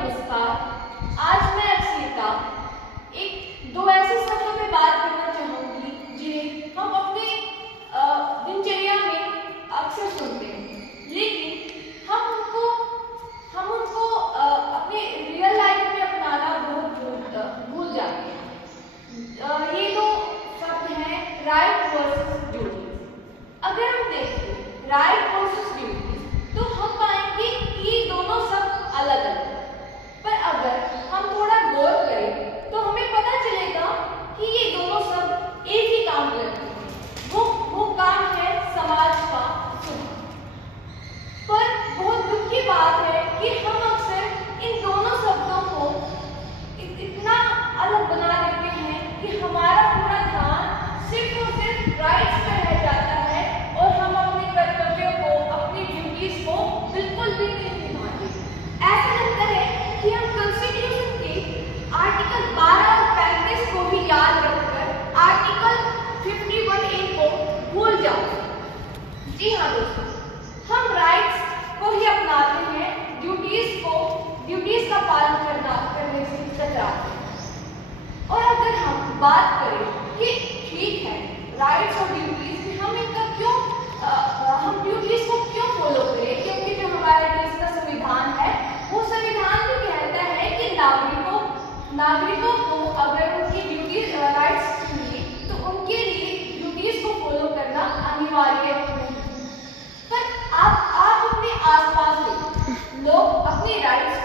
नमस्कार। आज मैं अक्षिता एक दो ऐसे शब्दों पे बात करना चाहूंगी जिन्हें हम अपने दिनचर्या में अक्सर सुनते हैं, लेकिन हम उनको अपने रियल लाइफ में अपनाना बहुत भूल जाते हैं। ये दो शब्द हैं राइट वर्सेस ड्यूटी। अगर हम देखें राइट वर्सेस ड्यूटी तो हम पाएंगे कि ये दोनों शब्द अलग अलग, पर अगर हम थोड़ा गौर करें तो हमें पता चलेगा कि ये दोनों शब्द एक ही काम करते हैं। वो काम है समाज का सुधार। पर बहुत दुख की बात है कि हम अक्सर इन दोनों शब्दों को इतना अलग बना देते हैं कि हमारा पूरा ध्यान सिर्फ और सिर्फ राइट्स पर रह जाता है और हम अपने कर्तव्यों को, अपनी ड्यूटीज को बिल्कुल भी नहीं निभाते। ऐसा लगता है कि हम कॉन्स्टिट्यूशन के आर्टिकल 12 और 35 को भी याद रखकर आर्टिकल 51A को भूल जाते हैं। जी हाँ दोस्तों, हम राइट्स को ही अपनाते हैं, ड्यूटीज का पालन करने से कतराते हैं। और अगर हम बात करें कि ठीक है राइट्स और ड्यूटीज में हम ड्यूटीज को क्यों फॉलो करें, क्योंकि जो हमारे देश का संविधान है वो संविधान भी कहता है कि नागरिकों को अगर उनकी ड्यूटी राइट्स चाहिए तो उनके लिए ड्यूटीज को फॉलो करना अनिवार्य है। पर आप अपने आसपास देखिए, लोग अपनी राइट्स